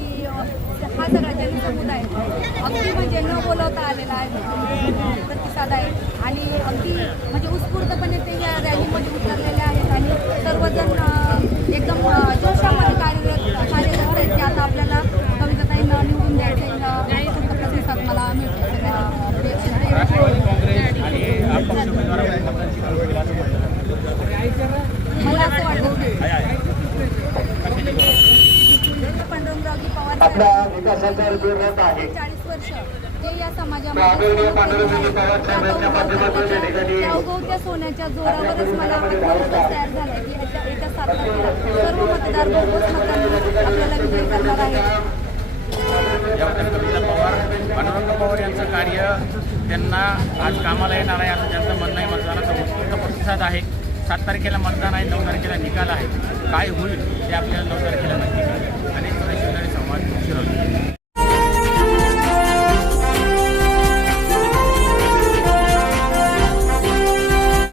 हा सगळा जनसमुदाय अगदी म्हणजे न बोलवता आलेला आहे प्रतिसाद आहे आणि अगदी म्हणजे उत्स्फूर्तपणे ते या रॅलीमध्ये उतरलेले आहेत आणि सर्वजण एकदम जोशामध्ये कार्यरत कार्यरत आहेत की आता आपल्याला कविताताईंना निवडून द्यायचं प्रतिसाद मला मिळतो सगळ्या अ, प्रेक्षकांना. आणि अपक्ष उमेदवारांनी मतदान शिकवलं गेलं असं म्हटलं मला असं वाटतं की आहे आहे आपला विकासाचा दूर आहे चाळीस वर्ष जे या आदरणीय पांडुरंग पवार साहेबांच्या माध्यमातून या ठिकाणी त्या उगवत्या सोन्याच्या जोरावरच मला विश्वास तयार झाला की याच्या येत्या सात तारखेला सर्व मतदार बहुमत मतांनी आपल्याला विजयी करणार पवार पांडुरंग पवार यांचं कार्य त्यांना आज कामाला येणार आहे असं त्यांचं म्हणणं आहे मतदानाचा उत्स्फूर्त प्रतिसाद आहे. सात तारखेला मतदान आहे नऊ तारखेला निकाल आहे. काय होईल ते आपल्याला नऊ तारखेला